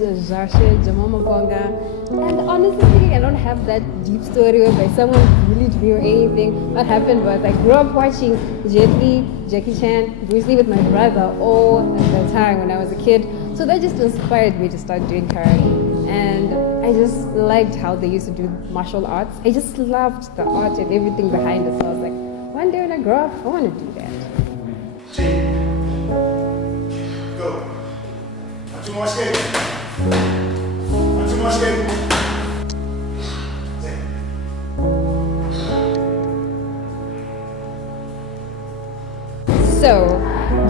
is Zashe Jamamaponga. And honestly speaking, I don't have that deep story whereby someone bullied me or anything. What happened was I grew up watching Jet Li, Jackie Chan, Bruce Lee with my brother all at the time when I was a kid. So that just inspired me to start doing karate. And I just liked how they used to do martial arts. I just loved the art and everything behind it. So I was like, one day when I grow up, I want to do that. Go. Not too much skate. Not too much skate. So,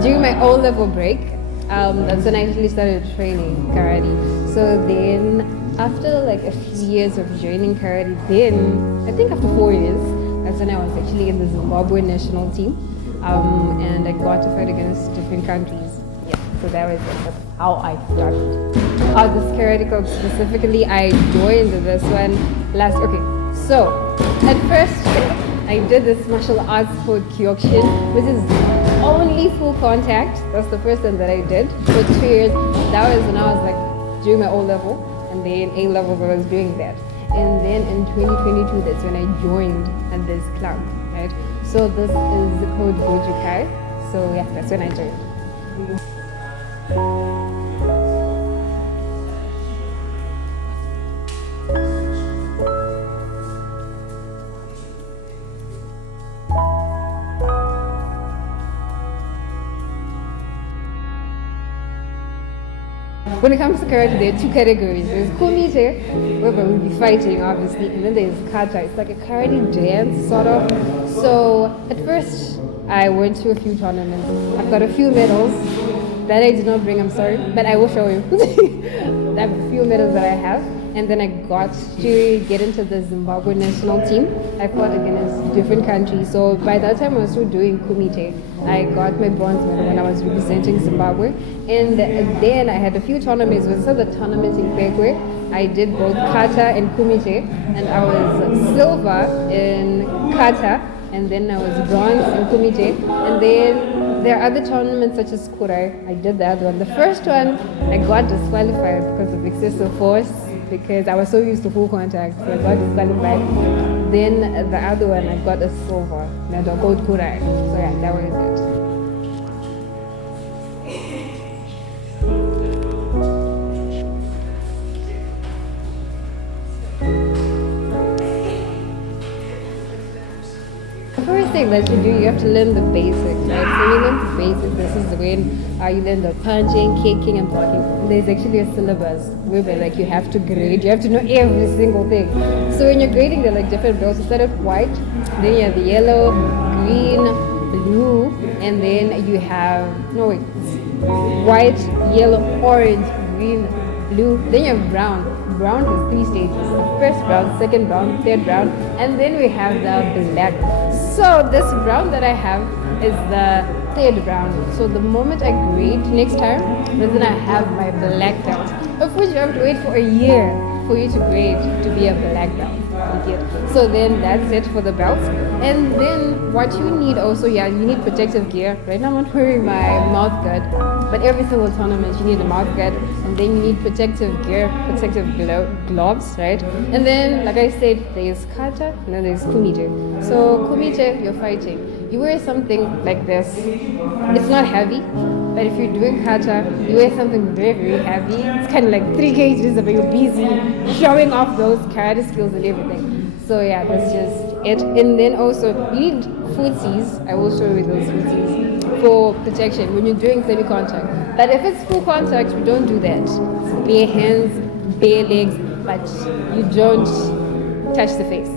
during my O-level break, that's when I actually started training karate. So then, after like a few years of joining karate, then, I think after 4 years, that's when I was actually in the Zimbabwe national team. And I got to fight against different countries. Yeah, so that was it. That's how I started. This karate club specifically, I joined this one okay. So, at first, I did this martial arts called Kyokushin, which is only full contact. That's the first one that I did for 2 years. That was when I was like doing my O level, and then A level I was doing that. And then in 2022, that's when I joined at this club, right? So this is called Gojukai. So yeah, that's when I joined. When it comes to karate, there are two categories. There's kumite, where we'll be fighting, obviously, and then there's kata. It's like a karate dance, sort of. So at first, I went to a few tournaments. I've got a few medals that I did not bring. I'm sorry, but I will show you. I have a few medals that I have, and then I got to get into the Zimbabwe national team. I fought against different countries. So by that time, I was still doing kumite. I got my bronze medal when I was representing Zimbabwe. And then I had a few tournaments. With some of the tournaments in Pekwe, I did both kata and kumite. And I was silver in kata, and then I was bronze in kumite. And then there are other tournaments such as kurai. I did the other one. The first one, I got disqualified because of excessive force, because I was so used to full contact, so I got disqualified. Then the other one, I got a silver medal called kurai. So yeah, that was it. The first thing that you do, you have to learn the basics, right? So you learn the basics. This is when you learn the punching, kicking, and blocking. There's actually a syllabus where like you have to grade. You have to know every single thing. So when you're grading, there are like different belts. You start with white, then you have the yellow, green, blue, and then you have white, yellow, orange, green, blue. Then you have brown. Brown has 3 stages. The first brown, second brown, third brown, and then we have the black. So this brown that I have is the third brown. So the moment I grade next time, then I have my black belt. Of which you have to wait for a year for you to grade to be a black belt. So then that's it for the belts. And then what you need also, you need protective gear. Right now I'm not wearing my mouth guard, but every single tournament you need a mouth guard, and then you need protective gear, protective gloves, right? And then, like I said, there's kata and then there's kumite. So kumite, you're fighting. You wear something like this. It's not heavy, but if you're doing kata, you wear something very, very heavy. It's kind of like 3 kgs, but you're busy showing off those karate skills and everything. So yeah, that's just it. And then also, you need footsies. I will show you those footsies for protection when you're doing semi-contact. But if it's full contact, we don't do that. It's bare hands, bare legs, but you don't touch the face.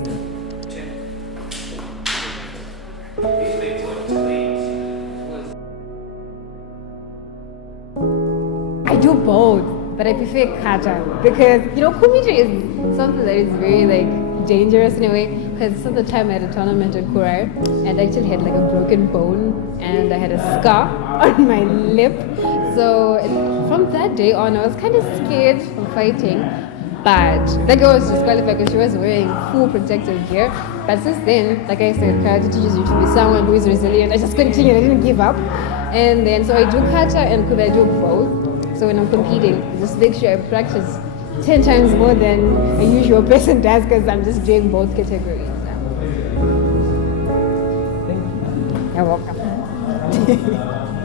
I do both, but I prefer kata because kumite is something that is very dangerous in a way, because some of the time I had a tournament in Kurai and I actually had a broken bone and I had a scar on my lip. So from that day on, I was kind of scared of fighting, but that girl was disqualified because she was wearing full protective gear. But since then, like I said, karate teaches you to be someone who is resilient. I just continued, I didn't give up. And then, so I do kata and kubai, I do both. So when I'm competing, I just make sure I practice 10 times more than a usual person does because I'm just doing both categories. Thank you. You're welcome.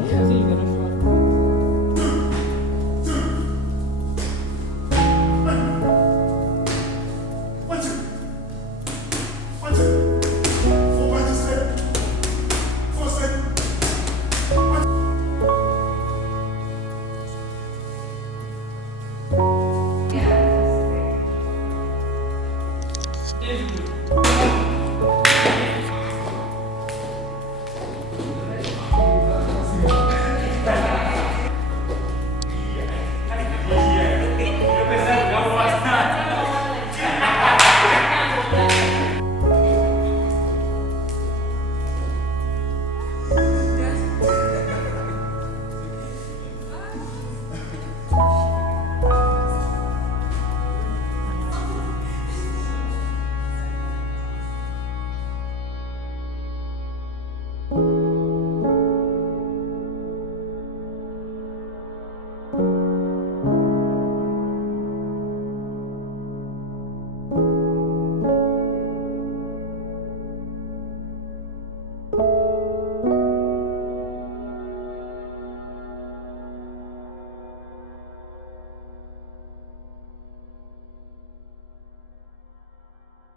So you're gonna